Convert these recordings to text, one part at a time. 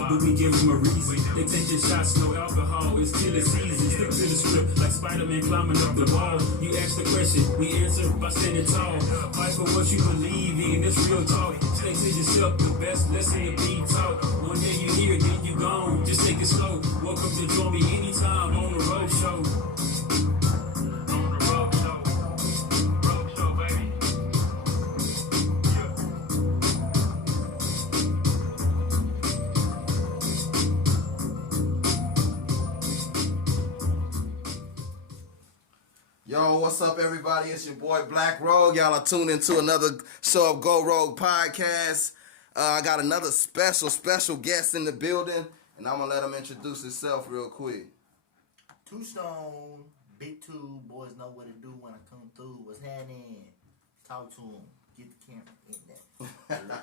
up, but we give them a reason. They taking shots, no alcohol, it's killing season. Stick to the script, like Spider-Man climbing up the wall. You ask the question, we answer by standing tall. Fight for what you believe in, it's real talk. Stay to yourself, the best lesson to be taught. One day you hear it, then you gone. Just take it slow. Welcome to join me anytime on the road show. Yo, what's up, everybody? It's your boy Black Rogue. Y'all are tuned into another show of Go Rogue Podcast. I got another special guest in the building, and I'm gonna let him introduce himself real quick. Two Stone, Big Two, boys know what to do when I come through. What's happening? Talk to him. Get the camera in there.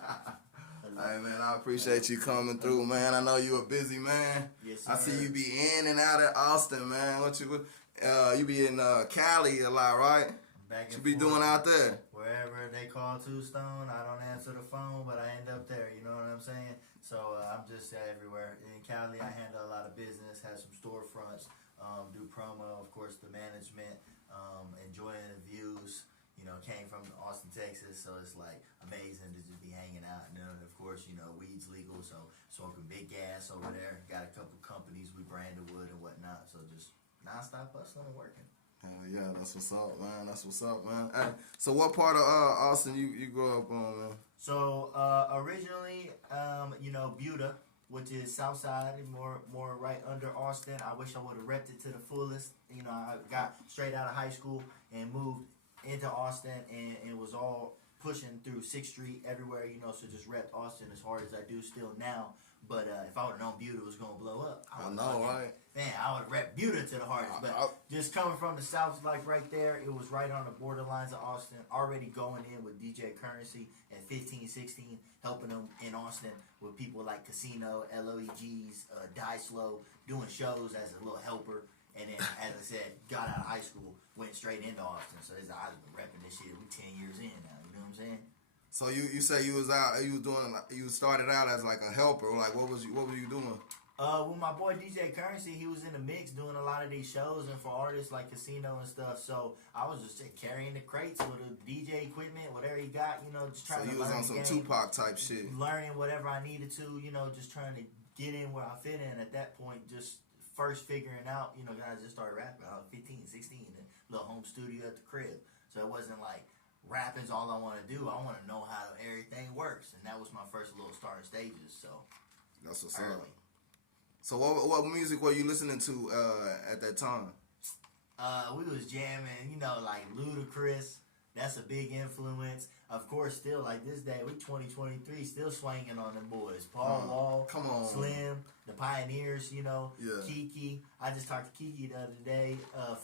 Hey man, I appreciate you coming through, man. I know you a busy man. Yes, sir. I see you be in and out of Austin, man. You be in Cali a lot, right? Back and What you be forth, doing out there? Wherever they call Two Stone, I don't answer the phone, but I end up there. You know what I'm saying? So I'm just everywhere. In Cali, I handle a lot of business, have some storefronts, do promo, of course, the management, enjoying the views. You know, came from Austin, Texas, so it's like amazing to just be hanging out. And then, of course, you know, weed's legal, so smoking big gas over there. Got a couple companies we branded wood and whatnot, so just non-stop hustling and working. Yeah, that's what's up, man. That's what's up, man. Hey, so what part of Austin you grew up on, man? So originally, you know, Buda, which is South Side, more right under Austin. I wish I would have repped it to the fullest. You know, I got straight out of high school and moved into Austin, and was all pushing through 6th Street everywhere, you know, so just repped Austin as hard as I do still now. But if I would have known Buda was going to blow up, I know, right? Man, I would have repped Buda to the hardest. But just coming from the South, like right there, it was right on the borderlines of Austin, already going in with DJ Currency at 15, 16, helping them in Austin with people like Casino, LOEGs, Die Slow, doing shows as a little helper. And then, as I said, got out of high school, went straight into Austin. So I've been repping this shit. We 10 years in now. You know what I'm saying? So you say you started out as like a helper. Like what were you doing? With my boy DJ Currency, he was in the mix doing a lot of these shows, and for artists like Casino and stuff. So I was just carrying the crates with the DJ equipment, whatever he got. You know, just trying to learn. So you was on some Tupac type shit. Learning whatever I needed to. You know, just trying to get in where I fit in. At that point, just first figuring out, you know, I just started rapping. I was 15, 16, and little home studio at the crib. So it wasn't like rapping's all I want to do. I want to know how everything works, and that was my first little starting stages. So that's what's up. So what music were you listening to at that time? We was jamming, you know, like Ludacris. That's a big influence. Of course, still like this day, we 2023, still swinging on them boys. Paul Wall, come on, Slim, the Pioneers, you know, yeah. Kiki. I just talked to Kiki the other day.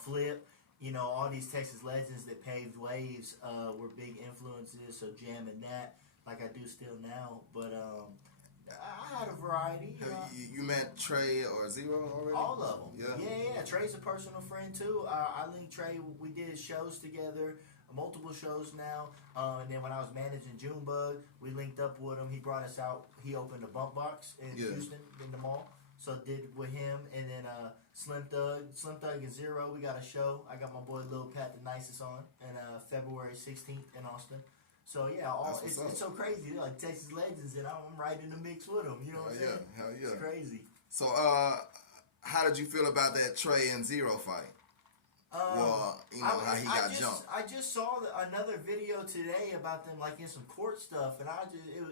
Flip, you know, all these Texas legends that paved waves were big influences. So jamming that, like I do still now. But I had a variety. You met Trey or Zero already? All of them. Yeah. Yeah. Trey's a personal friend too. I linked Trey. We did shows together. Multiple shows now, and then when I was managing Junebug, we linked up with him. He brought us out. He opened a bump box in Houston in the mall, so did with him. And then Slim Thug and Zero, we got a show. I got my boy Lil Pat the Nicest on, and February 16th in Austin. So yeah, it's so crazy. Like Texas legends, and I'm right in the mix with them. You know what I'm saying? Hell yeah. It's crazy. So how did you feel about that Trey and Zero fight? Well, you know how he got jumped. I just saw another video today about them like in some court stuff, and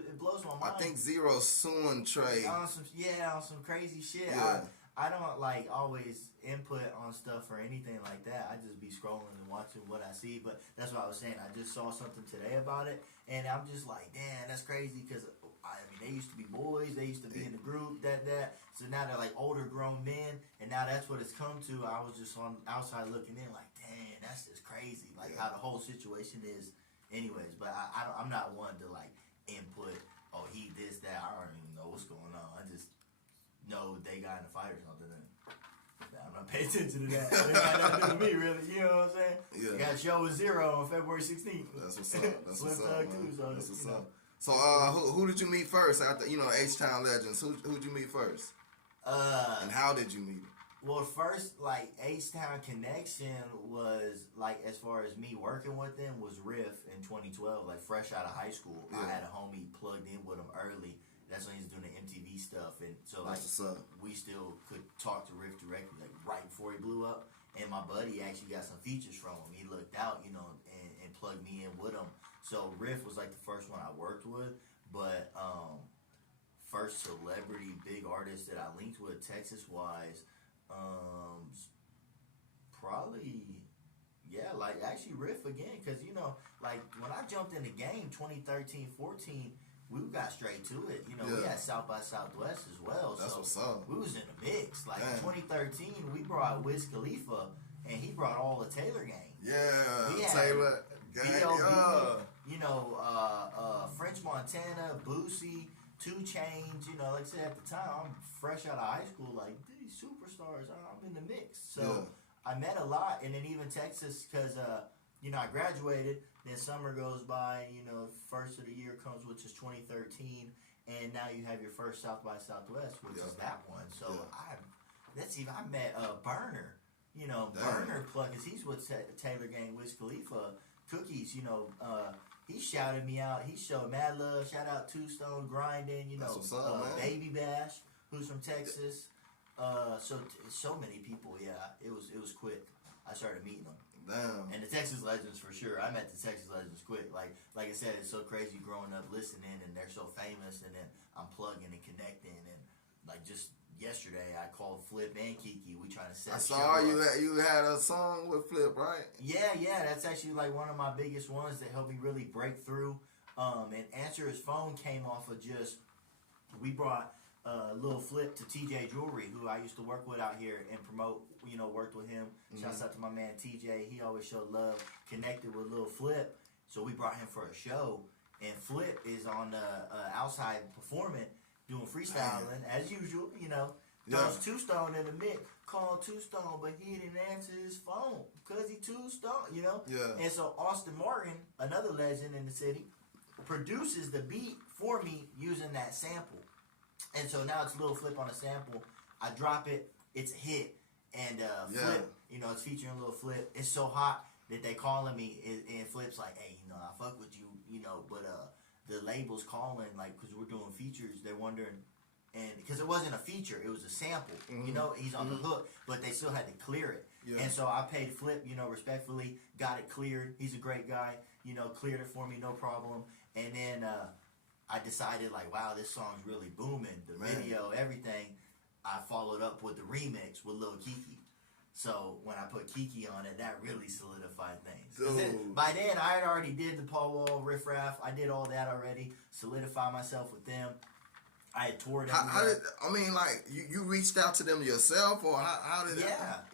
it blows my mind. I think Zero suing Trey on some crazy shit. Yeah. I don't like always input on stuff or anything like that. I just be scrolling and watching what I see. But that's what I was saying. I just saw something today about it, and I'm just like, damn, that's crazy because. I mean, they used to be boys. They used to be in the group. That. So now they're like older grown men, and now that's what it's come to. I was just on outside looking in, like, damn, that's just crazy. Like how the whole situation is, anyways. But I'm not one to like input. Oh, he this that. I don't even know what's going on. I just know they got in a fight or something. And I'm not paying attention to that. It got nothing to do with me, really. You know what I'm saying? Yeah. I got a show with Zero on February 16th. That's what's up. That's what's up. That's what's up. So who did you meet first after H-Town Legends? Who'd you meet first? And how did you meet him? Well, first, like, H-Town connection was, like, as far as me working with them, was Riff in 2012, like, fresh out of high school. Yeah. I had a homie plugged in with him early. That's when he was doing the MTV stuff. And so, like, That's what's up. we still could talk to Riff directly, like, right before he blew up. And my buddy actually got some features from him. He looked out, and plugged me in with him. So, Riff was, like, the first one I worked with. But, first celebrity, big artist that I linked with, Texas-wise, probably, yeah, like, actually Riff again, because, like, when I jumped in the game 2013-14, we got straight to it. We had South by Southwest as well. That's so what's up. we was in the mix. Like, Damn. 2013, we brought Wiz Khalifa, and he brought all the Taylor gang. Yeah, We had Taylor. Gang, B.O.B., French Montana, Boosie, 2 Chainz, like I said, at the time, I'm fresh out of high school, like, these superstars, I'm in the mix. So I met a lot, and then even Texas, because, I graduated, then summer goes by, first of the year comes, which is 2013, and now you have your first South by Southwest, which is that one. So I met Burner, Burner plug, because he's with Taylor Gang, Wiz Khalifa, Cookies, he shouted me out. He showed mad love. Shout out Two Stone Grinding. That's what's up, man. Baby Bash, who's from Texas. So many people. Yeah, it was quick. I started meeting them. Damn. And the Texas Legends for sure. I met the Texas Legends quick. Like I said, it's so crazy growing up listening, and they're so famous. And then I'm plugging and connecting, and like just yesterday, I called Flip and Kiki. We trying to set. I saw you had a song with Flip, right? Yeah. That's actually like one of my biggest ones that helped me really break through. And Answer His Phone came off of we brought Lil Flip to TJ Jewelry, who I used to work with out here and promote. Worked with him. Shouts out to my man TJ. He always showed love. Connected with Lil Flip, so we brought him for a show. And Flip is on the outside performing, doing freestyling as usual. Throws Two Stone in the mix. Called Two Stone, but he didn't answer his phone because he Two Stone. Yeah. And so Austin Martin, another legend in the city, produces the beat for me using that sample. And so now it's Lil Flip on a sample. I drop it, it's a hit. And Flip, it's featuring Lil Flip. It's so hot that they calling me, and Flip's like, hey, I fuck with you, but the label's calling, like, because we're doing features, they're wondering, and because it wasn't a feature, it was a sample, he's on the hook, but they still had to clear it. Yeah. And so I paid Flip, respectfully, got it cleared. He's a great guy, cleared it for me, no problem. And then I decided, like, wow, this song's really booming. The video, everything. I followed up with the remix with Lil Kiki. So when I put Kiki on it, that really solidified things. By then, I had already did the Paul Wall, Riff Raff. I did all that already. Solidify myself with them. I had toured everywhere. You reached out to them yourself, or how did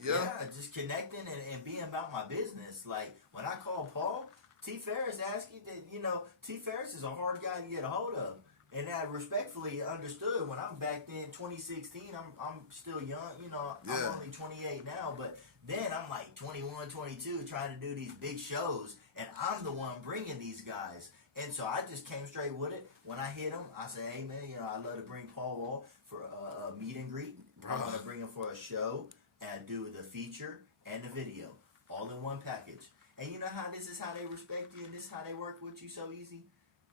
Yeah, just connecting and being about my business. Like, when I called Paul, T. Ferris asked you that, T. Ferris is a hard guy to get a hold of. And I respectfully understood when I'm back then, 2016, I'm still young, I'm only 28 now, but then I'm like 21, 22, trying to do these big shows, and I'm the one bringing these guys. And so I just came straight with it. When I hit him, I said, hey, man, I'd love to bring Paul Wall for a meet and greet. I'm going to bring him for a show and do the feature and the video, all in one package. And you know how this is how they respect you, and this is how they work with you so easy?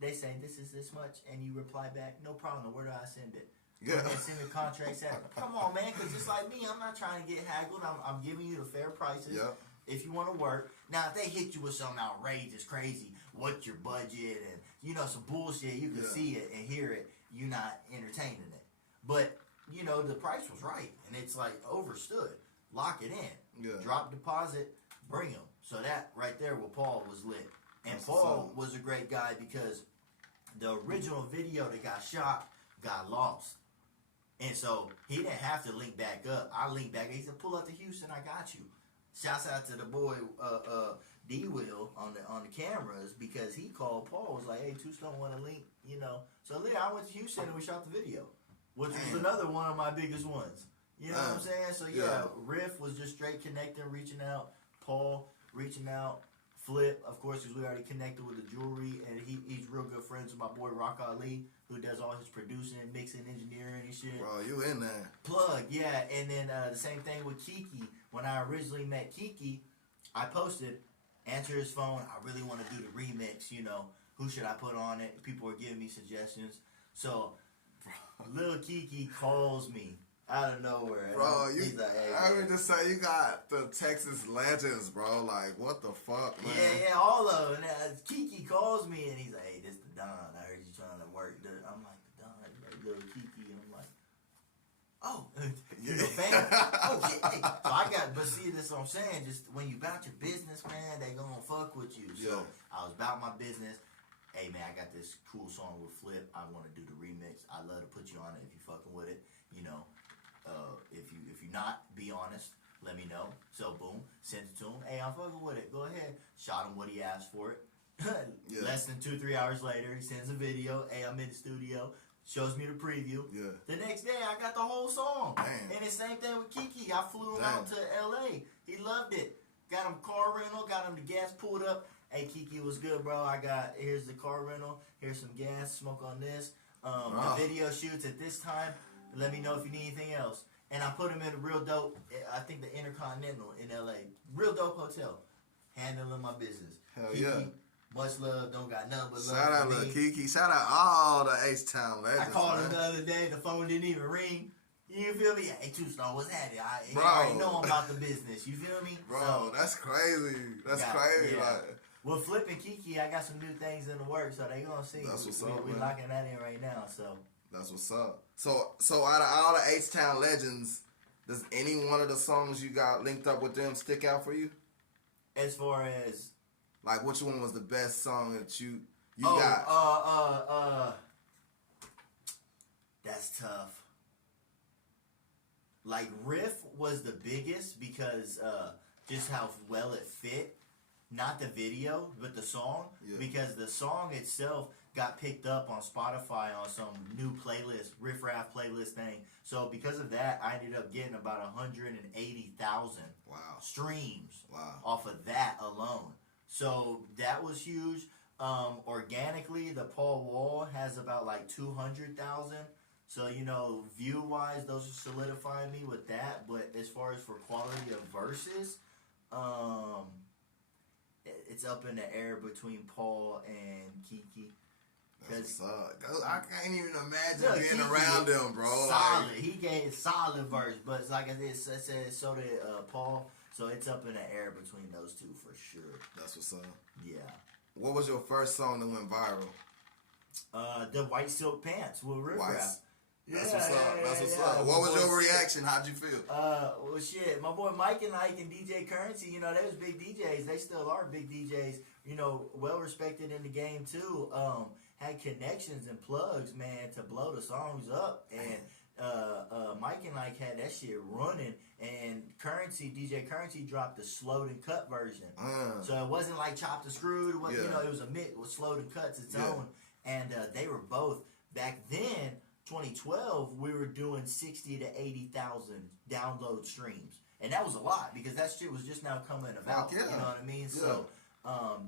They say, this is this much, and you reply back, no problem, where do I send it? Yeah. And send me contracts out. Come on, man, because just like me, I'm not trying to get haggled. I'm giving you the fair prices if you want to work. Now, if they hit you with something outrageous, crazy, what's your budget, and, some bullshit, you can see it and hear it, you're not entertaining it. But, the price was right, and it's like overstood. Lock it in. Yeah. Drop deposit, bring them. So that right there with Paul was lit. And Paul was a great guy because the original video that got shot got lost. And so he didn't have to link back up. I linked back. He said, pull up to Houston, I got you. Shouts out to the boy D-Will on the cameras because he called Paul, was like, hey, Two Stone want to link, So I went to Houston and we shot the video, which was another one of my biggest ones. You know what I'm saying? So Riff was just straight connecting, reaching out. Paul reaching out. Flip, of course, because we already connected with the jewelry, and he's real good friends friends with my boy Rock Ali, who does all his producing, mixing, engineering, and shit. Bro, you in there? Plug, yeah. And then the same thing with Kiki. When I originally met Kiki, I posted, answer his phone. I really want to do the remix. You know, who should I put on it? People were giving me suggestions. So, Lil Kiki calls me out of nowhere. Bro, he's like, hey, I man. mean, just say you got the Texas legends, bro. Like, what the fuck, man? Yeah, all of them. Kiki calls me and he's like, hey, this the Don. I heard you trying to work. I'm like, the Don, like, Lil Kiki. And I'm like, oh, you a fan? Oh, shit. Hey. So I got, but see, this is what I'm saying. Just when you about your business, man, they gonna fuck with you. So I was about my business. Hey, man, I got this cool song with Flip. I want to do the remix. I'd love to put you on it if you fucking with it. You know, if you're not, be honest. Let me know. So boom, send it to him. Hey, I'm fucking with it. Go ahead. Shot him what he asked for it. Less than 2-3 hours later, he sends a video. Hey, I'm in the studio. Shows me the preview. Yeah. The next day, I got the whole song. Damn. And the same thing with Kiki. I flew him out to LA. He loved it. Got him car rental. Got him the gas pulled up. Hey, Kiki, was good, bro. Here's the car rental. Here's some gas. Smoke on this. The video shoots at this time. Let me know if you need anything else. And I put him in a real dope, I think the Intercontinental in LA. Real dope hotel. Handling my business. Hell Kiki, yeah. much love. Don't got nothing but love. Shout out for Lil me. Kiki. Shout out all the H-Town legends. I called him man. the other day. The phone didn't even ring. You feel me? Hey, Two Stone, what's happening? I Bro. already know about the business. You feel me? Bro, So, that's crazy. That's Yeah, crazy. yeah. Like, well, Flip and Kiki, I got some new things in the works, so they gonna see. That's what's we, up, we man. locking that in right now. So that's what's up. So out of all the H-Town legends, does any one of the songs you got linked up with them stick out for you? as far as Like, which one was the best song that you got? that's tough. Like Riff was the biggest because just how well it fit. Not the video, but the song. Yeah. Because the song itself got picked up on Spotify on some new playlist, Riff Raff playlist thing. So because of that, I ended up getting about 180,000 Wow. streams Wow. off of that alone. So that was huge. Organically, the Paul Wall has about like 200,000. So, you know, view-wise, those are solidifying me with that. But as far as for quality of verses, it's up in the air between Paul and Kiki. That's what's up. I can't even imagine Look, being Kiki, around them, bro. Solid. Like, He gave solid verse. But it's like I said, so did Paul. So it's up in the air between those two for sure. that's what's up. Yeah. What was your first song that went viral? The White Silk Pants with Riff White- Raff. That's what's up. That's what's up. What was your reaction? How'd you feel? Well, shit, my boy Mike and Ike and DJ Currency, you know, they was big DJs. They still are big DJs. You know, well respected in the game too. Had connections and plugs, man, to blow the songs up. And Mike and Ike had that shit running. And DJ Currency dropped the slowed and cut version. So it wasn't like chopped and screwed. It was, Yeah. You know, it was a mix with slowed and cuts its Yeah. own. And they were both back then. 2012, we were doing 60 to 80,000 download streams, and that was a lot because that shit was just now coming about. Yeah. You know what I mean? Yeah. So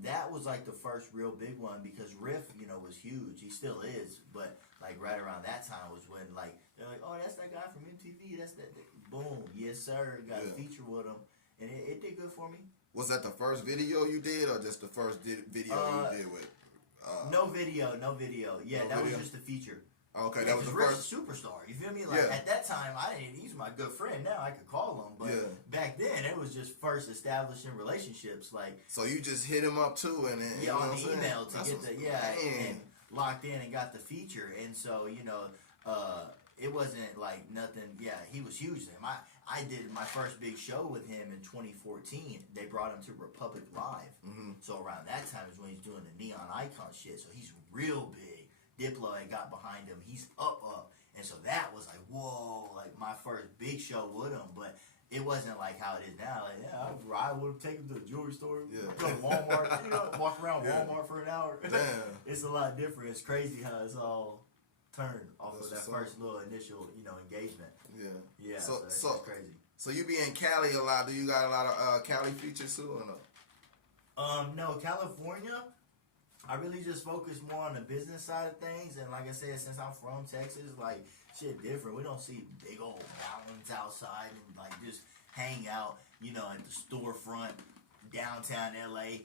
that was like the first real big one because Riff, you know, was huge. He still is, but like right around that time was when like they're like, oh, that's that guy from MTV. That's that. Boom, yes sir. Got a feature with him, and it did good for me. Was that the first video you did, or just the first video you did with? No video. Yeah, No that video? was just a feature. Okay, Yeah, that was the 'cause Riff's first. a superstar. You feel me? Like Yeah. at that time, I didn't. He's my good friend. Now I could call him, but Yeah. back then it was just first establishing relationships. Like So you just hit him up too, and then you know on what the I'm saying? email to That's get what's- the man. and locked in and got the feature. And so you know, it wasn't like nothing. Yeah, he was huge to him. I did my first big show with him in 2014. They brought him to Republic Live. Mm-hmm. So around that time is when he's doing the Neon Icon shit. So he's real big. Diplo had got behind him. He's up. And so that was like, whoa, like my first big show with him. But it wasn't like how it is now. Like, yeah, I would take him to the jewelry store, Yeah. go to Walmart, you know, walk around Yeah. Walmart for an hour. Damn. It's a lot different. It's crazy how it's all turned off That's of that what's up. first little initial, you know, engagement. Yeah. Yeah, So- so that's so- just crazy. So you be in Cali a lot. Do you got a lot of Cali features too, or no? No, California, I really just focus more on the business side of things. And like I said, since I'm from Texas, like shit different. We don't see big old mountains outside and like just hang out, you know, at the storefront downtown LA,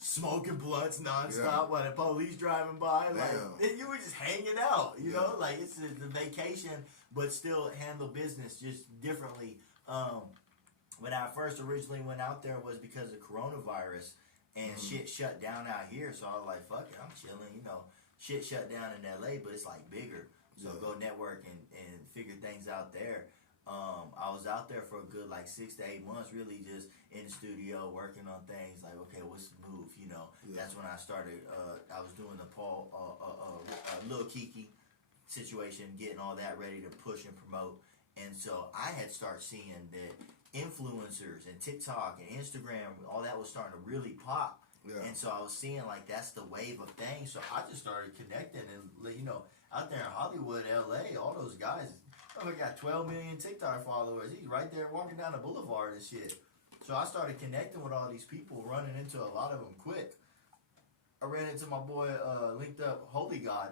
smoking blunts nonstop while the police driving by. Like you were just hanging out, you know, like it's the vacation, but still handle business just differently. When I first originally went out there was because of coronavirus and shit shut down out here. So I was like, fuck it, I'm chilling, you know. Shit shut down in LA, but it's like bigger. So go network and figure things out there. I was out there for a good like 6 to 8 months, really just in the studio working on things like, okay, what's the move? You know, that's when I started. I was doing the Lil Kiki situation, getting all that ready to push and promote. And so I had started seeing that influencers and TikTok and Instagram, all that was starting to really pop. And so I was seeing like that's the wave of things. So I just started connecting and, you know, out there in Hollywood, LA, all those guys. Oh, we got 12 million TikTok followers. He's right there walking down the boulevard and shit. So I started connecting with all these people, running into a lot of them quick. I ran into my boy, linked up Holy God.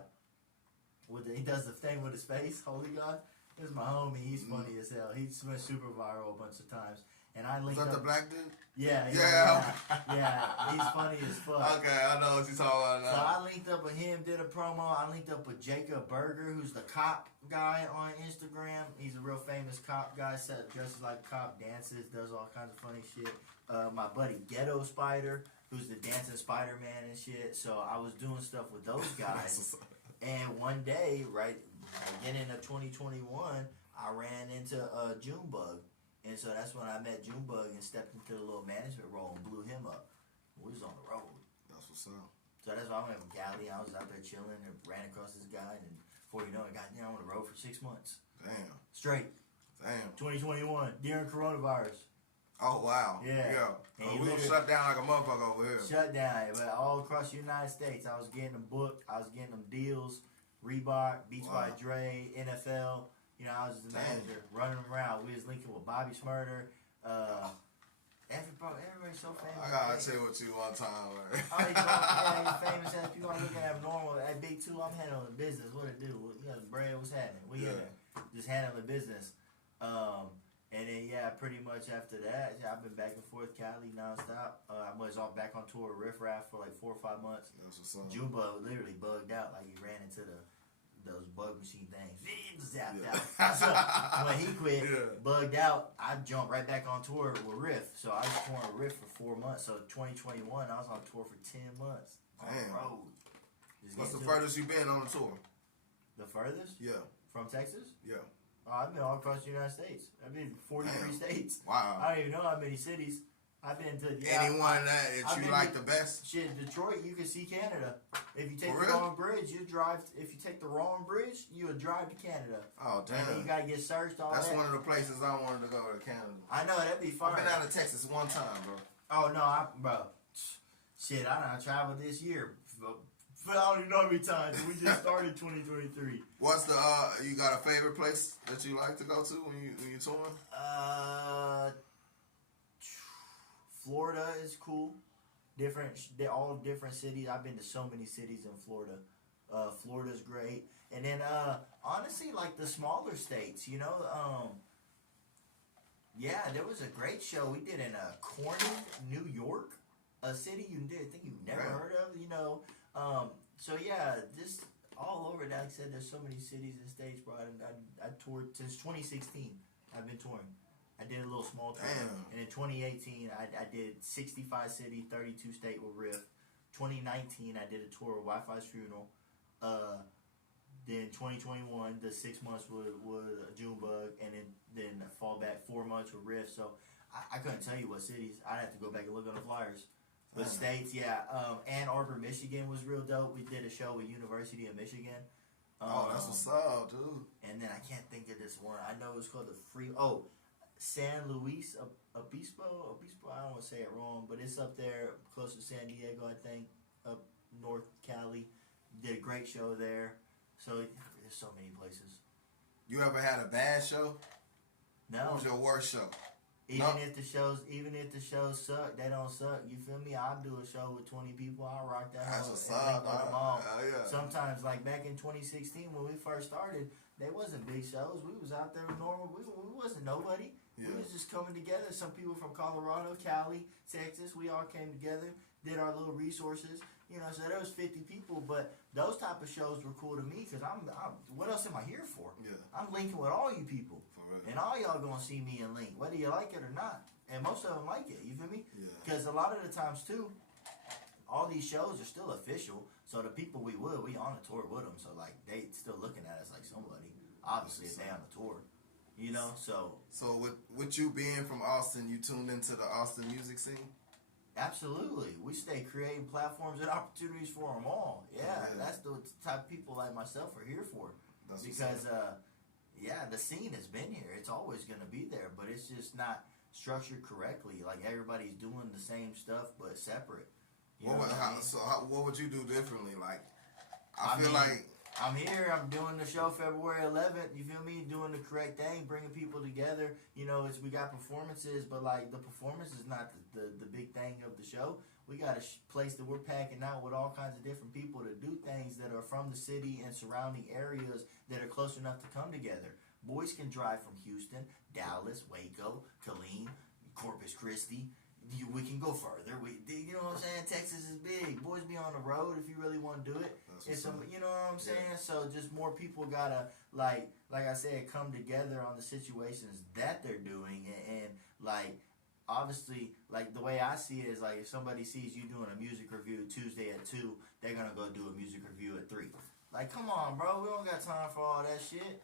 He does the thing with his face, Holy God. This is my homie. He's funny as hell. He's went super viral a bunch of times. And I linked Is that up the black dude? Yeah. He's funny as fuck. Okay, I know what you're talking about now. So I linked up with him, did a promo. I linked up with Jacob Berger, who's the cop guy on Instagram. He's a real famous cop guy, dresses like a cop, dances, does all kinds of funny shit. My buddy Ghetto Spider, who's the dancing Spider-Man and shit. So I was doing stuff with those guys. And one day, right, beginning of 2021, I ran into Junebug. And so that's when I met Junebug and stepped into the little management role and blew him up. We was on the road. That's what's up. So that's why I went from Cali. I was out there chilling and ran across this guy. And before you know it, I got down on the road for 6 months. Damn. Straight. Damn. 2021, during coronavirus. Oh, wow. Yeah. We were shut down like a motherfucker over here. Shut down. But all across the United States, I was getting them booked. I was getting them deals. Reebok, Beats by Dre, NFL. You know, I was just the manager, running around. We was linking with Bobby Smurder. Everybody's so famous. I gotta chill with you one time. He's famous as people are looking at him normal. At Big Two, I'm handling the business. What it do? You know, Brad, what's happening? We in there. Just handling the business. And then, pretty much after that, I've been back and forth, Cali, nonstop. I was all back on tour with Riff Raff for like 4 or 5 months. That's what's up. Junebug literally bugged out, like he ran into those bug machine things. Zapped out. So when he quit, bugged out, I jumped right back on tour with Riff. So I was touring with Riff for 4 months. So 2021, I was on tour for 10 months. On the road. What's the furthest you been on the tour? The furthest? Yeah. From Texas? Yeah. I've been all across the United States. I've been 43 states. Wow. I don't even know how many cities. I've been to anyone that you like the best. Shit, Detroit, you can see Canada. If you take the wrong bridge, you drive. If you take the wrong bridge, you would drive to Canada. Oh damn! And then you gotta get searched. That's one of the places I wanted to go to Canada. I know that'd be fun. I've been out of Texas one time, bro. Oh no, bro. Shit, I done traveled this year. I don't even know how many times. We just started 2023. What's the you got a favorite place that you like to go to when you touring? Florida is cool. They're all different cities. I've been to so many cities in Florida. Florida's great. And then honestly, like the smaller states, you know, there was a great show we did in Corning, New York, a city think you've never heard of, you know. So just all over. Like I said, there's so many cities and states, bro. I toured since 2016. I've been touring. I did a little small tour. And in 2018, I did 65 city, 32 state with Riff. 2019, I did a tour with Wi-Fi's Funeral. Then 2021, the 6 months with Junebug, and then fall back 4 months with Riff. So I couldn't tell you what cities. I'd have to go back and look on the flyers. But states, Ann Arbor, Michigan was real dope. We did a show with University of Michigan. That's what's up, dude. And then I can't think of this one. I know it's called San Luis Obispo. I don't want to say it wrong, but it's up there close to San Diego, I think, up north Cali. Did a great show there. So there's so many places. You ever had a bad show? No. What was your worst show? Even if the shows suck, they don't suck. You feel me? I'll do a show with 20 people. I'll rock that. That's whole what's and link up. on them all. Yeah. Sometimes, like back in 2016 when we first started, they wasn't big shows. We was out there normal. We wasn't nobody. Yeah. We was just coming together. Some people from Colorado, Cali, Texas, we all came together, did our little resources. You know, so there was 50 people, but those type of shows were cool to me because I'm what else am I here for? Yeah. I'm linking with all you people. For real. And all y'all gonna see me and link, whether you like it or not. And most of them like it, you feel me? Yeah. Because a lot of the times, too, all these shows are still official. So the people we on a tour with them. So, like, they still looking at us like somebody. Obviously, if they on the tour. You know, so... So, with you being from Austin, you tuned into the Austin music scene? Absolutely. We stay creating platforms and opportunities for them all. Yeah, that's the type of people like myself are here for. That's because, the scene has been here. It's always going to be there, but it's just not structured correctly. Like, everybody's doing the same stuff, but separate. You know what I mean? So, what would you do differently? Like, I feel mean, like... I'm here. I'm doing the show February 11th. You feel me? Doing the correct thing, bringing people together. You know, we got performances, but like the performance is not the big thing of the show. We got a place that we're packing out with all kinds of different people to do things that are from the city and surrounding areas that are close enough to come together. Boys can drive from Houston, Dallas, Waco, Killeen, Corpus Christi. We can go further. You know what I'm saying? Texas is big. Boys be on the road if you really want to do it. You know what I'm saying? Yeah. So just more people gotta like I said, come together on the situations that they're doing, and like obviously, like the way I see it is like if somebody sees you doing a music review Tuesday at 2, they're gonna go do a music review at 3. Like, come on, bro, we don't got time for all that shit.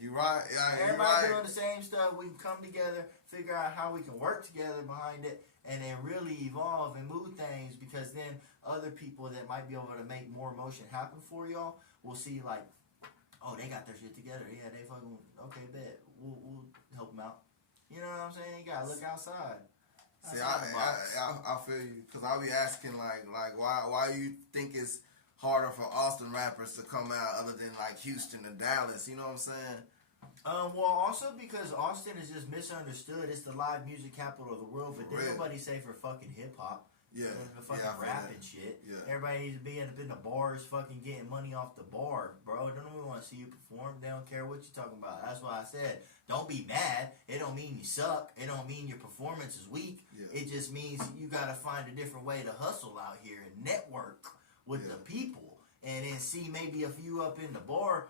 You right. Yeah, everybody doing the same stuff. We can come together, figure out how we can work together behind it, and then really evolve and move things, because then other people that might be able to make more motion happen for y'all will see like, oh, they got their shit together. Yeah, they fucking, okay, bet. We'll help them out. You know what I'm saying? You gotta look outside. See, I feel you, because I'll be asking like why you think it's harder for Austin rappers to come out other than like Houston and Dallas, you know what I'm saying? Well, also because Austin is just misunderstood. It's the live music capital of the world, but then nobody say for fucking hip hop. Yeah. The fucking rap and shit. Yeah. Everybody needs to be up in the bars fucking getting money off the bar, bro. They don't even want to see you perform. They don't care what you're talking about. That's why I said, don't be mad. It don't mean you suck. It don't mean your performance is weak. Yeah. It just means you got to find a different way to hustle out here and network with the people, and then see maybe a few up in the bar.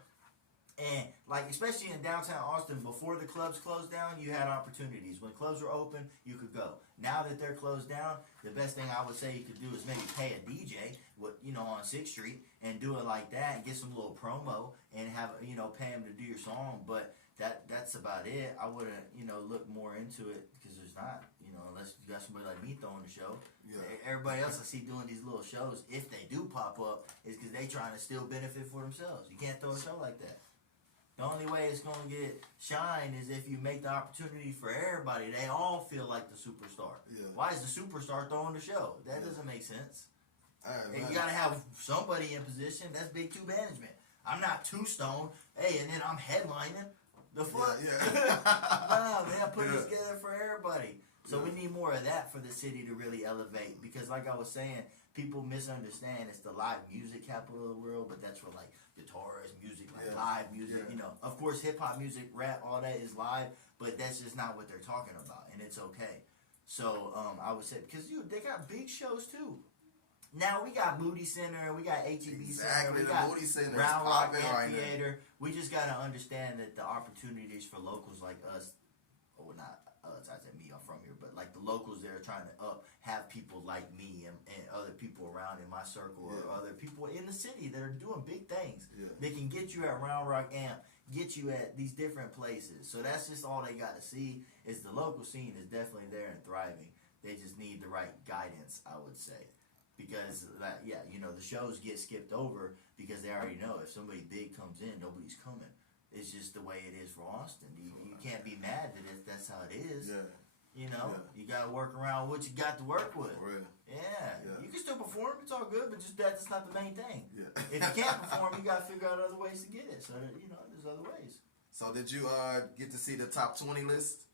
And like, especially in downtown Austin, before the clubs closed down, you had opportunities. When clubs were open, you could go. Now that they're closed down, the best thing I would say you could do is maybe pay a DJ, on 6th Street, and do it like that, and get some little promo, and have, pay him to do your song. But that's about it. I wouldn't, look more into it, because there's not, unless you got somebody like me throwing the show. Yeah. Everybody else I see doing these little shows, if they do pop up, is because they trying to still benefit for themselves. You can't throw a show like that. The only way it's going to get shine is if you make the opportunity for everybody. They all feel like the superstar. Yeah. Why is the superstar throwing the show? That doesn't make sense. And you got to have somebody in position. That's Big 2 management. I'm not 2 Stone. Hey, and then I'm headlining. The fuck? Nah, man, put it together for everybody. So we need more of that for the city to really elevate. Because like I was saying, people misunderstand it's the live music capital of the world, but that's for like guitars, music, like live music. Of course, hip hop music, rap, all that is live, but that's just not what they're talking about, and it's okay. So I would say, because they got big shows too. Now we got Moody Center, we got HEB Center, we got Moody Center Round Rock right Amphitheater. now. We just gotta understand that the opportunities for locals like us, or not us, I said me, I'm from here, but like the locals that are trying to have people like me and other people around in my circle, or other people in the city that are doing big things. They can get you at Round Rock Amp, get you at these different places. So that's just all they got to see, is the local scene is definitely there and thriving. They just need the right guidance, I would say. Because, the shows get skipped over because they already know if somebody big comes in, nobody's coming. It's just the way it is for Austin. You can't be mad that that's how it is. You got to work around what you got to work with. You can still perform. It's all good, but just that's not the main thing. If you can't perform, you got to figure out other ways to get it. So, that, there's other ways. So did you get to see the top 20 list?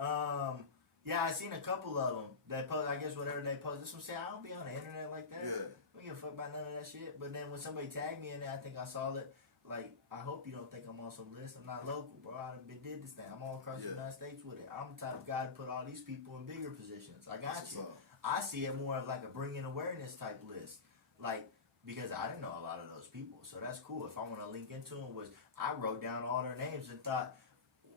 Yeah, I seen a couple of them that post. I guess whatever they post. That's what I'm saying. I don't be on the internet like that. Yeah. I don't give a fuck about none of that shit. But then when somebody tagged me in there, I think I saw it. Like, I hope you don't think I'm on some list. I'm not local, bro. I done did this thing. I'm all across the United States with it. I'm the type of guy to put all these people in bigger positions. I got you. I see it more of like a bringing awareness type list. Like, because I didn't know a lot of those people. So that's cool. If I want to link into them, I wrote down all their names and thought,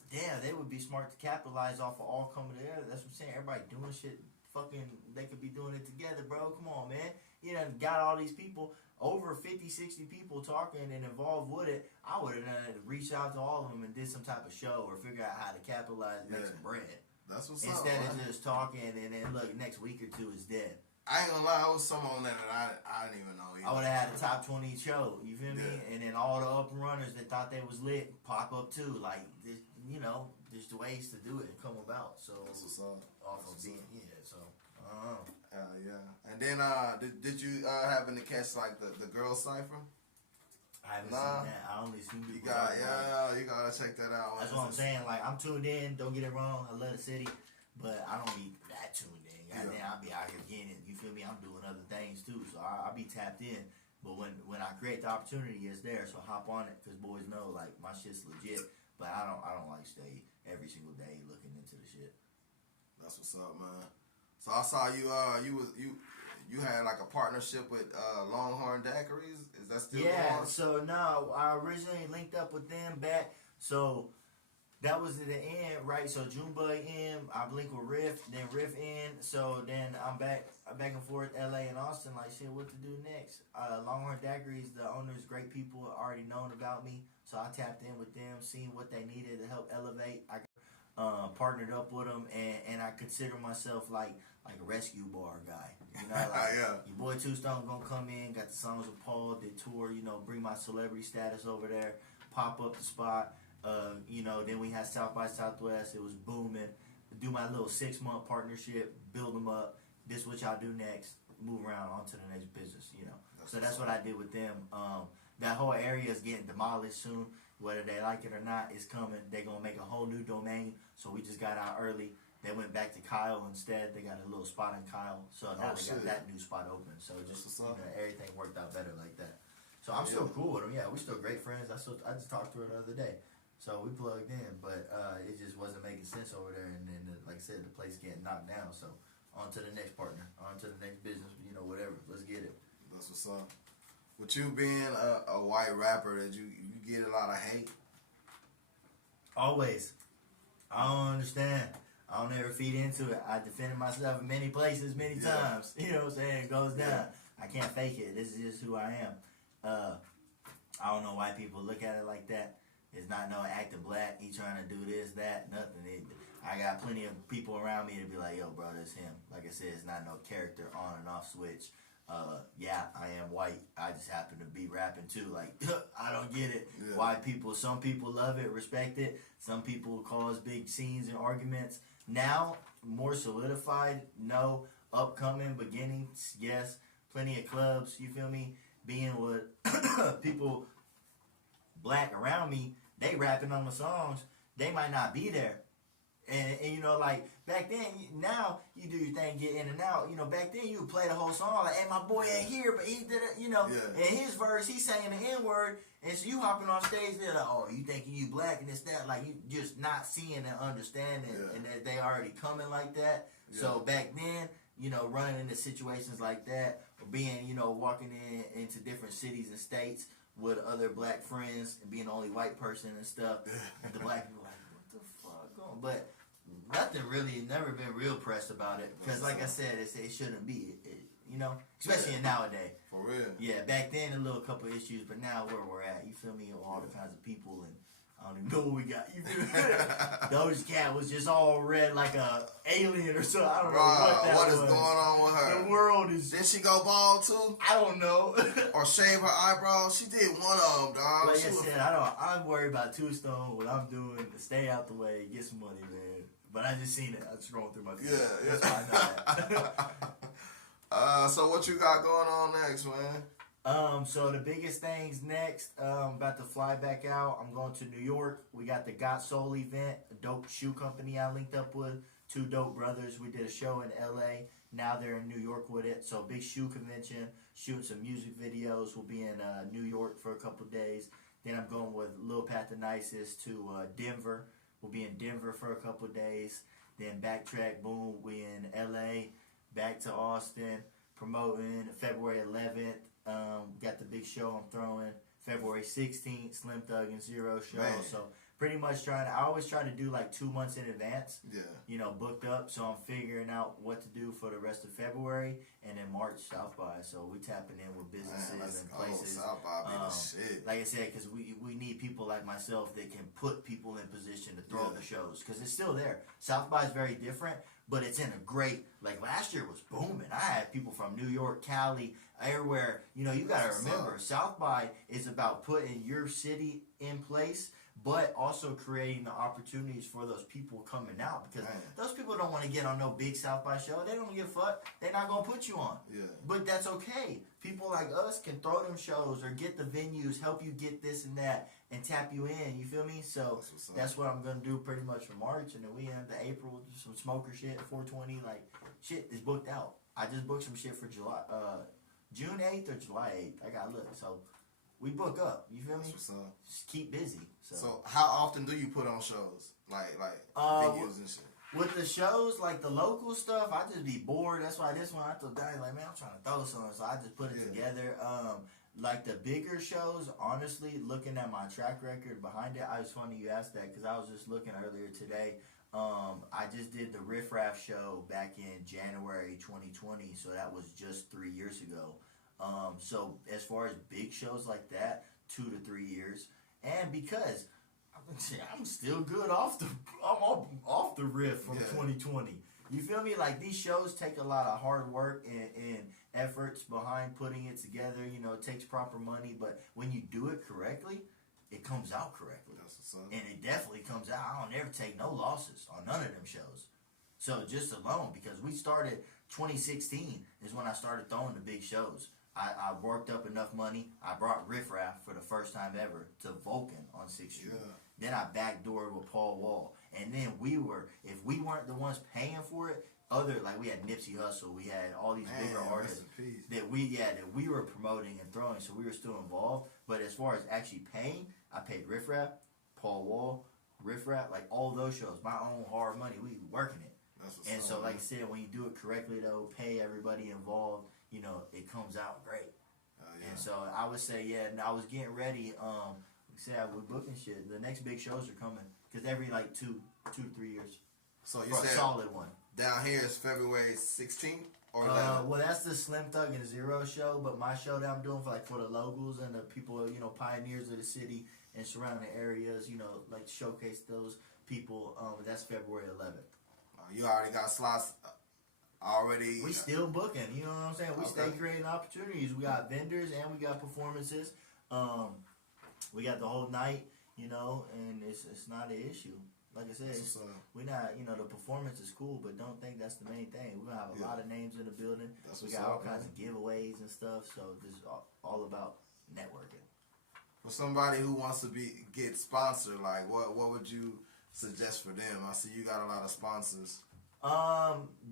damn, they would be smart to capitalize off of all coming together. That's what I'm saying. Everybody doing shit. Fucking, they could be doing it together, bro. Come on, man. You done got all these people, over 50, 60 people talking and involved with it. I would have reached out to all of them and did some type of show or figure out how to capitalize and make some bread. That's what's Instead up, of just talking and then look, next week or two is dead. I ain't gonna lie, I was some on that I didn't even know either. I would have had a top 20 show, you feel me? And then all the up and runners that thought they was lit pop up too. Like, you know, there's ways to do it and come about. So that's what's up. Off of being here, so yeah. And then did you happen to catch like the girl cipher? I haven't seen that. I only seen people. You gotta check that out. That's what I'm saying. Like, I'm tuned in. Don't get it wrong. I love the city, but I don't be that tuned in. Goddamn, I'll be out here getting it. You feel me? I'm doing other things too, so I'll be tapped in. But when I create the opportunity, it's there. So hop on it, cause boys know like my shit's legit. But I don't like stay every single day looking into the shit. That's what's up, man. So I saw you had like a partnership with Longhorn Daiquiris. Is that still going on? So no, I originally linked up with them back. So that was at the end, right? So Junebug in, I linked with Riff, then Riff in. So then I'm back and forth, LA and Austin. Like shit, what to do next? Longhorn Daiquiris, the owners, great people, already known about me. So I tapped in with them, seen what they needed to help elevate. I partnered up with them, and I consider myself like a rescue bar guy. You know, like your boy Two Stone gonna come in, got the songs with Paul, did tour, you know, bring my celebrity status over there, pop up the spot. You know, then we had South by Southwest. It was booming. Do my little 6-month partnership, build them up. This what y'all do next. Move around on to the next business. You know, so that's what I did with them. That whole area is getting demolished soon. Whether they like it or not, it's coming. They're going to make a whole new domain. So we just got out early. They went back to Kyle instead. They got a little spot in Kyle. So now they got that new spot open. So just, you know, everything worked out better like that. So I'm still cool with them. Yeah, we still great friends. I just talked to her the other day. So we plugged in. But it just wasn't making sense over there. And then, like I said, the place getting knocked down. So on to the next partner. On to the next business. You know, whatever. Let's get it. That's what's up. With you being a white rapper, that you get a lot of hate? Always. I don't understand. I don't ever feed into it. I defended myself in many places, many times. You know what I'm saying? It goes down. I can't fake it. This is just who I am. I don't know why people look at it like that. It's not no acting black. He trying to do this, that, nothing. I got plenty of people around me to be like, yo, bro, that's him. Like I said, it's not no character on and off switch. Yeah, I am white. I just happen to be rapping too. Like, I don't get it. Why people, some people love it, respect it. Some people cause big scenes and arguments. Now, more solidified, no. Upcoming, beginnings, yes. Plenty of clubs, you feel me? Being with people black around me, they rapping on the songs. They might not be there. And you know, like, back then, now, you do your thing, get in and out. You know, back then, you would play the whole song, like, hey, my boy ain't here, but he did it, you know. And his verse, he's saying the N-word, and so you hopping on stage, they're like, oh, you thinking you black and this, that. Like, you just not seeing and understanding, and that they already coming like that. So back then, you know, running into situations like that, or being, you know, walking into different cities and states with other black friends, and being the only white person and stuff, and the black people like, what the fuck going on? But nothing really, never been real pressed about it. Because like I said, it shouldn't be, you know? Especially in nowadays. For real. Yeah, back then a little couple issues, but now where we're at, you feel me? All the kinds of people, and I don't even know what we got. You feel me? Doja Cat was just all red like a alien or something. I don't know what that what was. is going on with her? The world is... Did she go bald too? I don't know. Or shave her eyebrows? She did one of them, dog. Like I said, I'm worried about Two Stone. What I'm doing to stay out the way, get some money, man. But I just seen it. I was scrolling through my feed. That's why I know that. So what you got going on next, man? So the biggest things next, about to fly back out. I'm going to New York. We got the Got Soul event, a dope shoe company I linked up with. Two dope brothers. We did a show in LA. Now they're in New York with it. So big shoe convention, shooting some music videos. We'll be in New York for a couple days. Then I'm going with Lil Pat the Nicest to Denver. We'll be in Denver for a couple days. Then backtrack, boom, we in LA. Back to Austin, promoting February 11th. Got the big show I'm throwing. February 16th, Slim Thug and Zero show. Man. So pretty much I always try to do like 2 months in advance. Yeah. You know, booked up. So I'm figuring out what to do for the rest of February, and then March South by. So we tapping in with businesses Man, let's and go. places. South by be the shit. Like I said, because we need people like myself that can put people in position to throw the shows, because it's still there. South by is very different, but it's in a great, like last year was booming. I had people from New York, Cali, everywhere. You know, you got to That's what's remember, up. South by is about putting your city in place, but also creating the opportunities for those people coming out, because Man. those people don't want to get on no big South by show. They don't give a fuck. They're not going to put you on. Yeah. But that's okay. People like us can throw them shows or get the venues, help you get this and that, and tap you in. You feel me? So That's what's up. that's what I'm gonna do pretty much for March, and then we end the April, some smoker shit, 420, like shit is booked out. I just booked some shit for July, June 8th or July 8th. I gotta look. So we book up. You feel me? That's what's up. Just keep busy. So how often do you put on shows? Like videos and shit? With the shows, like the local stuff, I just be bored. That's why this one I told Daddy, like, man, I'm trying to throw something, so I just put it together. Like the bigger shows, honestly, looking at my track record behind it, I was funny you asked that, because I was just looking earlier today. I just did the Riff Raff show back in January 2020, so that was just 3 years ago. So as far as big shows like that, 2 to 3 years, and because I'm still good off the riff from 2020. You feel me? Like, these shows take a lot of hard work and efforts behind putting it together. You know, it takes proper money, but when you do it correctly, it comes out correctly. That's what's up. And it definitely comes out. I don't ever take no losses on none of them shows. So just alone, because we started 2016 is when I started throwing the big shows. I worked up enough money. I brought Riff Raff for the first time ever to Vulcan on 6th Street. Yeah. Then I backdoored with Paul Wall. And then if we weren't the ones paying for it, like we had Nipsey Hussle, we had all these bigger artists rest in peace. that we were promoting and throwing, so we were still involved. But as far as actually paying, I paid Riff Raff, Paul Wall, Riff Raff, like all those shows, my own hard money, we working it. That's what's And up, so, like I man. said, when you do it correctly, though, pay everybody involved, you know, it comes out great. Yeah. And so I would say, yeah, and I was getting ready. Like I said, we're booking shit. The next big shows are coming, because every like 2 to 3 years So you for a said solid one. down here is February 16th or 11th? Well, that's the Slim Thug and Zero show, but my show that I'm doing for the locals and the people, you know, pioneers of the city and surrounding areas, you know, like showcase those people. That's February 11th. You already got slots already. We still booking, you know what I'm saying? We stay Okay. creating opportunities. We got vendors and we got performances. We got the whole night, you know, and it's not an issue. Like I said, That's what's up. we're not, you know, the performance is cool, but don't think that's the main thing. We're gonna have a lot of names in the building. That's We what's got all up, kinds man. of giveaways and stuff, so this is all about networking. For somebody who wants to get sponsored, like what would you suggest for them? I see you got a lot of sponsors.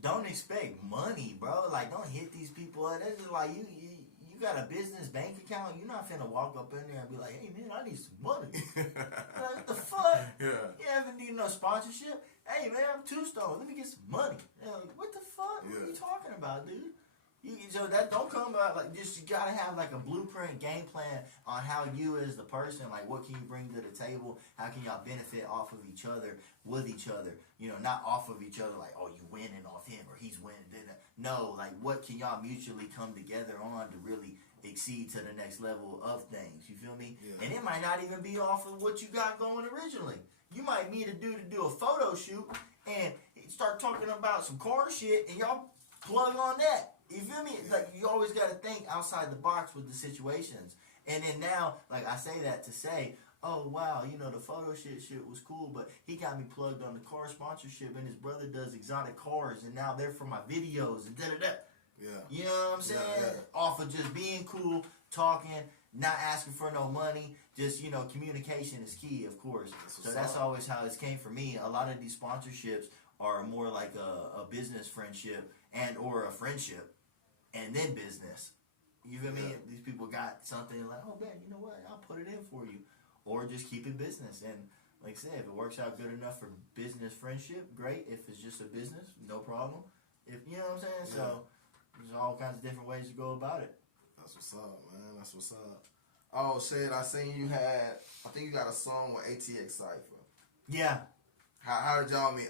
Don't expect money, bro. Like, don't hit these people up. That's just like you got a business bank account. You're not finna walk up in there and be like, hey man, I need some money. Like, what the fuck? Yeah. You haven't need no sponsorship. Hey man, I'm Two Stone. Let me get some money. They're like, what the fuck? What are you Yeah. talking about, dude? So that don't come out like just, you gotta have like a blueprint game plan on how you as the person, like what can you bring to the table, how can y'all benefit off of each other, with each other, you know, not off of each other like, oh, you winning off him or he's winning. No, like what can y'all mutually come together on to really exceed to the next level of things, you feel me? Yeah. And it might not even be off of what you got going originally. You might need a dude to do a photo shoot and start talking about some car shit and y'all plug on that. You feel me? It's like you always got to think outside the box with the situations. And then now, like I say that to say, oh wow, you know the photo shit was cool, but he got me plugged on the car sponsorship, and his brother does exotic cars, and now they're for my videos and da da da. Yeah. You know what I'm saying? Yeah. Off of just being cool, talking, not asking for no money. Just, you know, communication is key, of course. That's always how it's came for me. A lot of these sponsorships are more like a business friendship and or a friendship and then business. You feel me? These people got something like, oh man, you know what? I'll put it in for you. Or just keep it business. And like I said, if it works out good enough for business friendship, great. If it's just a business, no problem. If you know what I'm saying? Yeah. So there's all kinds of different ways to go about it. That's what's up, man. That's what's up. Oh shit, I seen you had, I think you got a song with ATX Cypher. Yeah. How did y'all meet?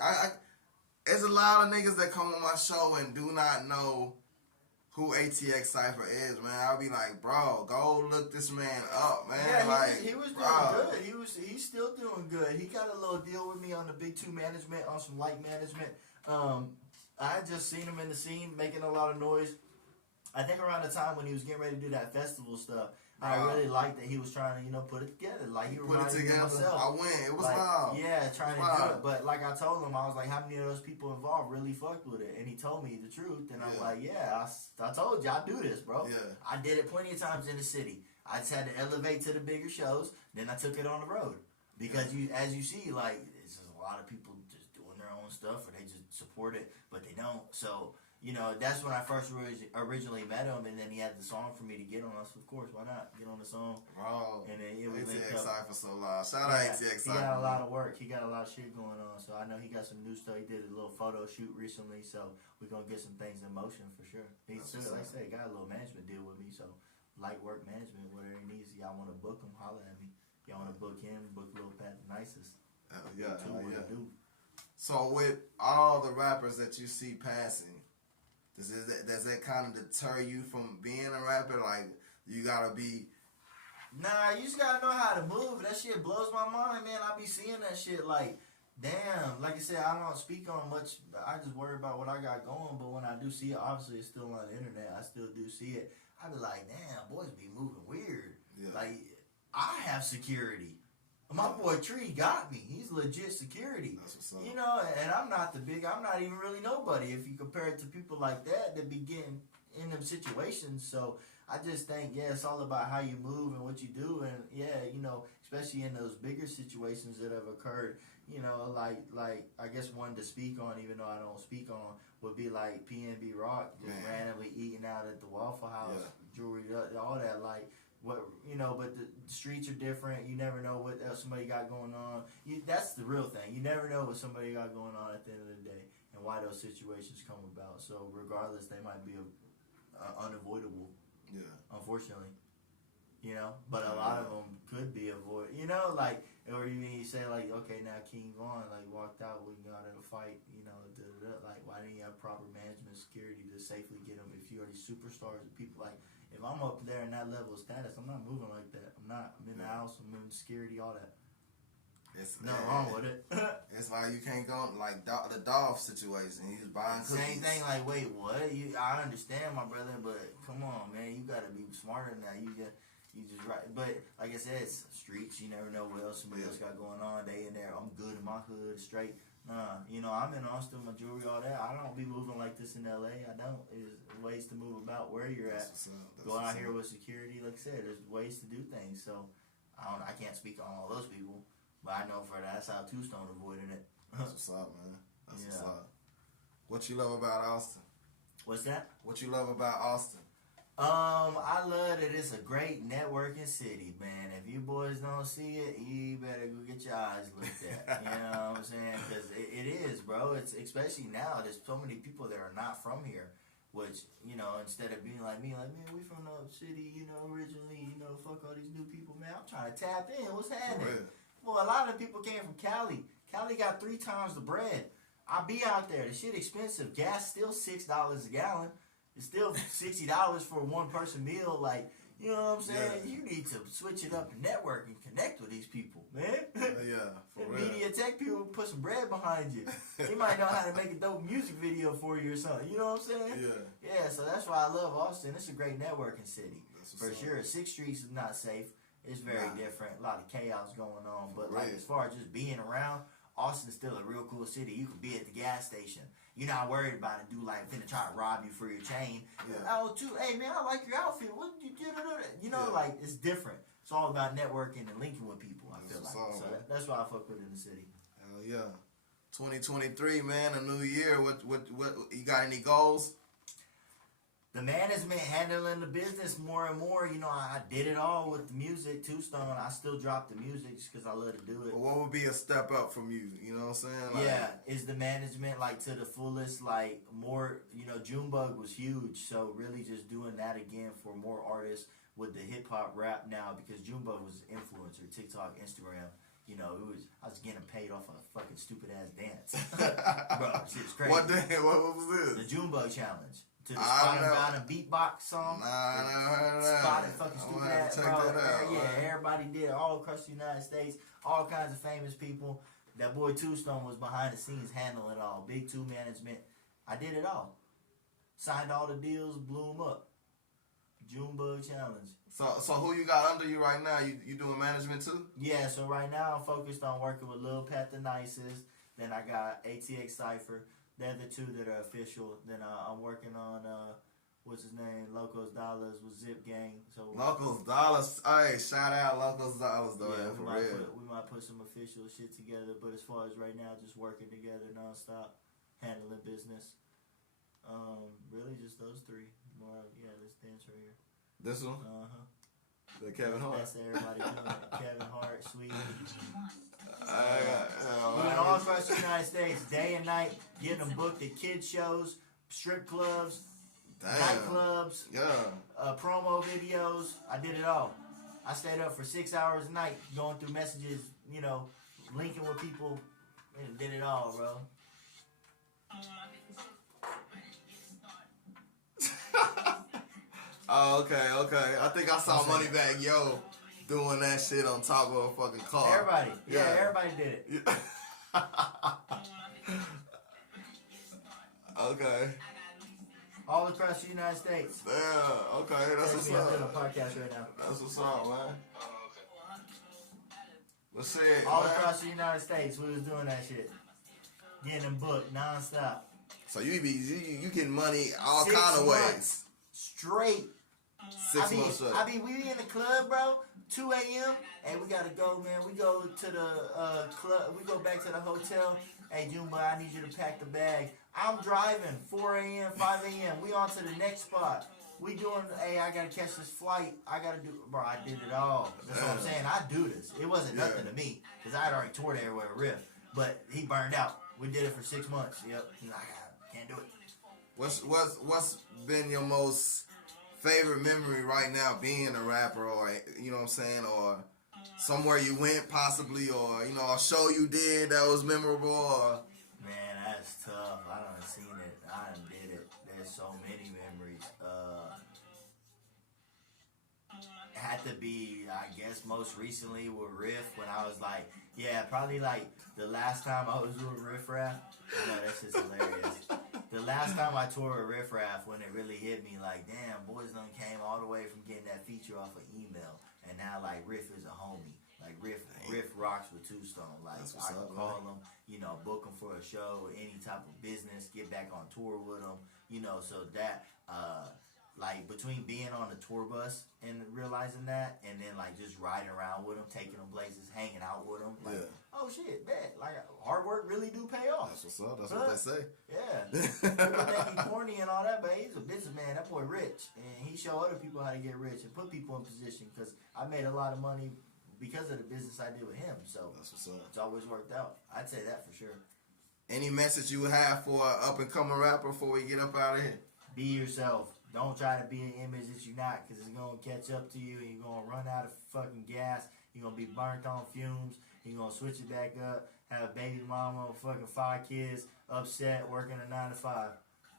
There's a lot of niggas that come on my show and do not know who ATX Cypher is, man. I'll be like, bro, go look this man up, man. Yeah, he was doing good. He's still doing good. He got a little deal with me on the Big 2 management, on some light management. I just seen him in the scene making a lot of noise. I think around the time when he was getting ready to do that festival stuff, I really liked that he was trying to, you know, put it together. Like, he reminded me of myself. I went. It was like, loud. Yeah, trying to do it. But like I told him, I was like, how many of those people involved really fucked with it? And he told me the truth. And I'm like, I told you, I do this, bro. Yeah. I did it plenty of times in the city. I just had to elevate to the bigger shows. Then I took it on the road. Because as you see, like, it's just a lot of people just doing their own stuff, or they just support it, but they don't. So, you know, that's when I first originally met him, and then he had the song for me to get on. I said, of course, why not? Get on the song. Bro, and then we ATX Cypher so loud. Shout out ATX Cypher. He got a lot of work. He got a lot of shit going on. So I know he got some new stuff. He did a little photo shoot recently, so we're going to get some things in motion for sure. He's still, like I said, got a little management deal with me, so light work management, whatever he needs. Y'all want to book him, holler at me. Y'all want to book him, book Lil Pat the Nicest. Yeah. Do. So with all the rappers that you see passing, does that kind of deter you from being a rapper? Like, you gotta be... Nah, you just gotta know how to move. That shit blows my mind, man. I be seeing that shit like, damn. Like I said, I don't speak on much. I just worry about what I got going. But when I do see it, obviously it's still on the internet. I still do see it. I be like, damn, boys be moving weird. Yeah. Like, I have security. My boy Tree got me. He's legit security. That's what's up. You know, and I'm not even really nobody if you compare it to people like that be getting in them situations. So I just think, yeah, it's all about how you move and what you do. And yeah, you know, especially in those bigger situations that have occurred, you know, like I guess one to speak on, even though I don't speak on, would be like PNB Rock just randomly eating out at the Waffle House, jewelry, all that, like, what, you know, but the streets are different. You never know what else somebody got going on. That's the real thing. You never know what somebody got going on at the end of the day and why those situations come about. So regardless, they might be unavoidable. Yeah. Unfortunately, you know, but a lot of them could be avoided. You know, like, or you say like, okay, now King Von like walked out, we got in a fight. You know, like, why didn't you have proper management security to safely get them? If you are these superstars and people like. If I'm up there in that level of status, I'm not moving like that. I'm in the house, I'm in security, all that. It's nothing wrong with it. It's like you can't go, like the Dolph situation. He was buying cookies. Same thing, like, wait, what? I understand, my brother, but come on, man. You got to be smarter than that. You just right. But like I said, it's streets. You never know what else somebody else got going on. They in there. I'm good in my hood, straight. Nah, you know, I'm in Austin, my jewelry, all that. I don't be moving like this in LA. I don't. There's ways to move about where you're at. Go out here with security. Like I said, there's ways to do things. So, I can't speak on all those people, but I know for that's how Two Stone avoided it. That's what's up, man. That's what's up. What you love about Austin? What's that? What you love about Austin? I love that it's a great networking city, man. If you boys don't see it, you better go get your eyes looked at. You know what I'm saying? Because it is, bro. It's especially now. There's so many people that are not from here, which, you know, instead of being like me, like, man, we from the city, you know, originally, you know, fuck all these new people, man. I'm trying to tap in. What's happening? Well, a lot of people came from Cali. Cali got 3 times the bread. I be out there. The shit expensive. Gas still $6 a gallon. It's still $60 for a one-person meal. Like, you know what I'm saying? Yeah. You need to switch it up and network and connect with these people, man. Yeah, for real. Media tech people put some bread behind you. They might know how to make a dope music video for you or something. You know what I'm saying? Yeah. Yeah, so that's why I love Austin. It's a great networking city. For sure. 6th Street is not safe. It's very different. A lot of chaos going on. But, like, as far as just being around, Austin's still a real cool city. You could be at the gas station. You're not worried about it. Dude, like, finna try to rob you for your chain. Yeah. Oh, too. Hey, man, I like your outfit. What did you do? You know, like, it's different. It's all about networking and linking with people, I feel like. So that's why I fuck with in the city. Hell yeah. 2023, man, a new year. What you got any goals? The management handling the business more and more. You know, I did it all with the music, Two Stone. I still drop the music just because I love to do it. Well, what would be a step up from you? You know what I'm saying? Like, Yeah, is the management like to the fullest, like more, you know, Junebug was huge, so really just doing that again for more artists with the hip hop rap now, because Junebug was an influencer, TikTok, Instagram, you know, I was getting paid off a fucking stupid ass dance. Bro, shit's crazy. What was this? The Junebug challenge. To the Spot and Bound and Beatbox song. Nah, I never heard of that. Spot and fucking stupid ass, check bro. that out, Yeah, man. everybody did it all across the United States. All kinds of famous people. That boy Two Stone was behind the scenes handling it all. Big Two management. I did it all. Signed all the deals, blew them up. Junebug challenge. So who you got under you right now? You doing management too? Yeah, so right now I'm focused on working with Lil Pat the Nicest. Then I got ATX Cypher. They're the two that are official. Then I'm working on what's his name? Locos Dollars with Zip Gang. So Locals Dollars. Hey, shout out Locals Dollars though, yeah, for real. we might put some official shit together. But as far as right now, just working together nonstop, handling business. Really just those three. More, yeah, this dance right here. This one? The Kevin Hart. That's everybody doing it. Kevin Hart, Sweet. Yeah, Moving all across the United States, day and night, getting them booked at kids shows, strip clubs, nightclubs, promo videos. I did it all. I stayed up for 6 hours a night going through messages, you know, linking with people, and did it all, bro. Oh, okay. I think I saw Moneybagg Yo doing that shit on top of a fucking car. Everybody. Yeah, everybody did it. Okay. All across the United States. Yeah, okay. That's what's I'm doing a up. podcast right now. That's what's up, man. Let's see it, All man. across the United States, we was doing that shit. Getting them booked nonstop. So you getting money all 6 kind of months ways. Straight. 6 months straight. We in the club, bro. 2 a.m. and we gotta go, man. We go to the club. We go back to the hotel. Hey, Junebug, I need you to pack the bag. I'm driving. 4 a.m., 5 a.m. We on to the next spot. We doing. Hey, I gotta catch this flight. I gotta do. Bro, I did it all. That's what I'm saying. I do this. It wasn't nothing to me because I had already toured everywhere with Riff, but he burned out. We did it for 6 months. Yep. He's like, I can't do it. What's been your most favorite memory right now being a rapper, or you know what I'm saying, or somewhere you went possibly, or you know, a show you did that was memorable, or Man, that's tough. I done seen it. I done did it. There's so many memories. Had to be, I guess, most recently with Riff when I was like, probably like the last time I was with Riff Raff. No, that's just hilarious. The last time I toured with Riff Raff, when it really hit me, like, damn, boys done came all the way from getting that feature off of email, and now like Riff is a homie. Like Riff rocks with Two Stone. Like I can call him, you know, book him for a show, any type of business, get back on tour with him, you know. So that, like between being on the tour bus and realizing that, and then like just riding around with him, taking him places, hanging out with him, like, oh shit, bet, like hard work really do pay off. that's what's up. That's what they say. Yeah, people think he corny and all that, but he's a businessman. That boy rich, and he show other people how to get rich and put people in position. Because I made a lot of money because of the business I did with him. So That's what's up. it's always worked out. I'd say that for sure. Any message you would have for an up and coming rapper before we get up out of here? Be yourself. Don't try to be an image that you're not, because it's going to catch up to you, and you're going to run out of fucking gas. You're going to be burnt on fumes. You're going to switch it back up, have a baby mama, fucking 5 kids, upset, working a 9 to 5.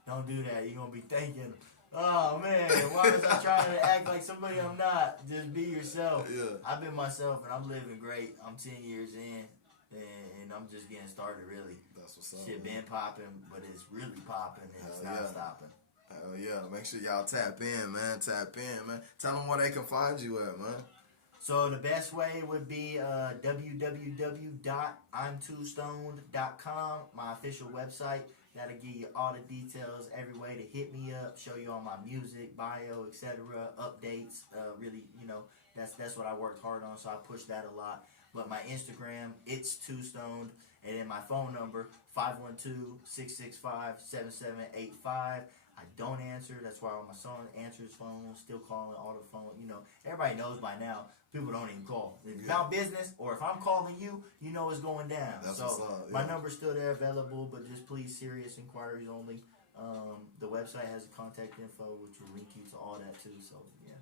Don't do that. You're going to be thinking, oh, man, why was I trying to act like somebody I'm not? Just be yourself. Yeah. I've been myself, and I'm living great. I'm 10 years in, and I'm just getting started, really. That's what's up. Shit been popping, but it's really popping, and it's not stopping. Hell yeah. Make sure y'all tap in, man. Tap in, man. Tell them where they can find you at, man. So the best way would be www.imtoostoned.com, my official website. That'll give you all the details, every way to hit me up, show you all my music, bio, etc., updates. Really, that's what I worked hard on, so I push that a lot. But my Instagram, it's Too Stoned, and then my phone number, 512-665-7785. I don't answer. That's why my son answers phone, still calling all the phone. Everybody knows by now. People don't even call. If it's about business, or if I'm calling you, you know it's going down. That's so what's up, my number's still there available, but just please, serious inquiries only. The website has a contact info, which will link you to all that too. So yeah.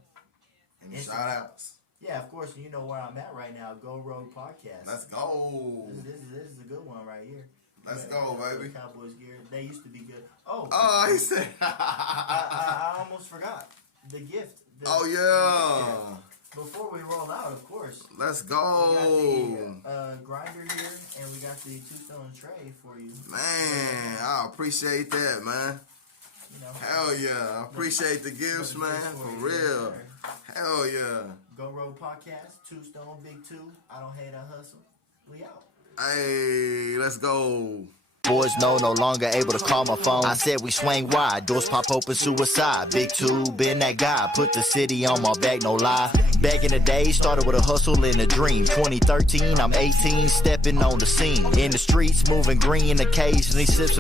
Any shout outs? Yeah, of course. You know where I'm at right now. Go Rogue Podcast. Let's go. This is a good one right here. Let's go, baby. Cowboys gear. They used to be good. Oh, he said. I almost forgot the gift. Yeah. Before we roll out, of course. Let's go. We got the grinder here, and we got the Too Stoned tray for you. Man, I appreciate that, man. Hell yeah. I appreciate the gifts, man. For real. Hell yeah. Go Road Podcast, Too Stoned, Big Two. I don't hate, I hustle. We out. Hey, let's go. Boys no longer able to call my phone. I said we swing wide, doors pop open, suicide. Big Two, been that guy, put the city on my back, no lie. Back in the day, started with a hustle and a dream. 2013, I'm 18, stepping on the scene. In the streets, moving green, occasionally sips